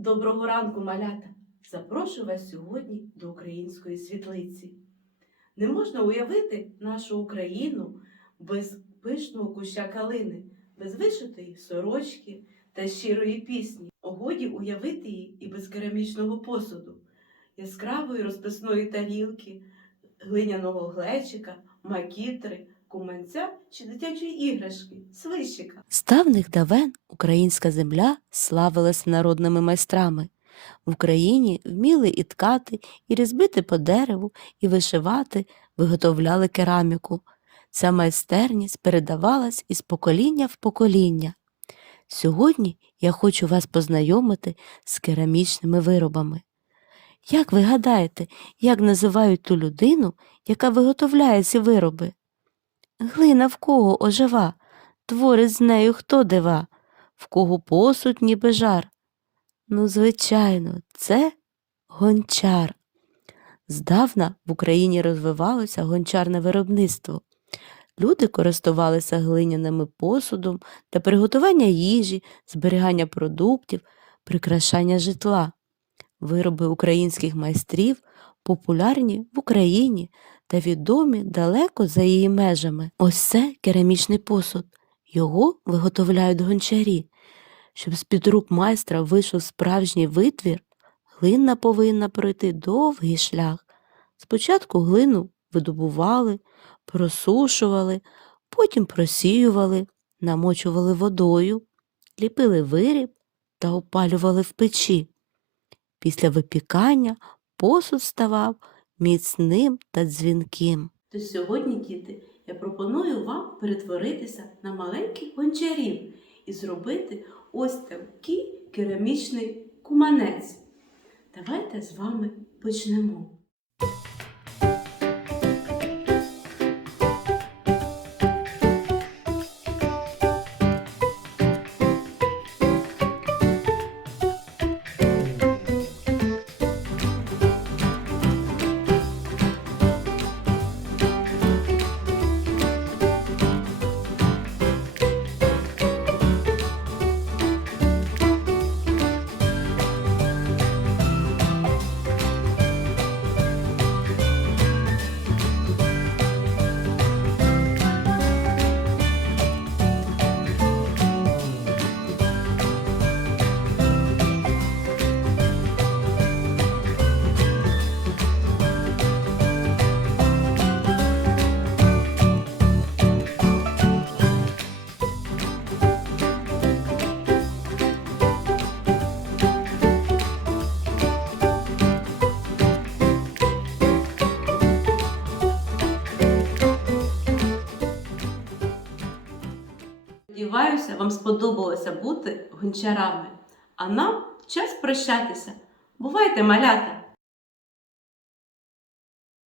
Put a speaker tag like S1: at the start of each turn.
S1: Доброго ранку, малята! Запрошую вас сьогодні до української світлиці. Не можна уявити нашу Україну без пишного куща калини, без вишитої сорочки та щирої пісні. Годі уявити її і без керамічного посуду, яскравої розписної тарілки, глиняного глечика, макітри, куманця чи дитячої іграшки, свищика.
S2: З давних давен українська земля славилась народними майстрами. В Україні вміли і ткати, і різбити по дереву, і вишивати, виготовляли кераміку. Ця майстерність передавалась із покоління в покоління. Сьогодні я хочу вас познайомити з керамічними виробами. Як ви гадаєте, як називають ту людину, яка виготовляє ці вироби? Глина в кого ожива, творить з нею хто дива, в кого посуд ніби жар. Ну, звичайно, це гончар. Здавна в Україні розвивалося гончарне виробництво. Люди користувалися глиняними посудом для приготування їжі, зберігання продуктів, прикрашання житла. Вироби українських майстрів популярні в Україні та відомі далеко за її межами. Ось це керамічний посуд. Його виготовляють гончарі. Щоб з-під рук майстра вийшов справжній витвір, глина повинна пройти довгий шлях. Спочатку глину видобували, просушували, потім просіювали, намочували водою, ліпили виріб та опалювали в печі. Після випікання посуд ставав міцним та дзвінким.
S1: То сьогодні, діти, я пропоную вам перетворитися на маленьких гончарів і зробити ось такий керамічний куманець. Давайте з вами почнемо. Сподіваюся, вам сподобалося бути гончарами. А нам час прощатися. Бувайте, малята!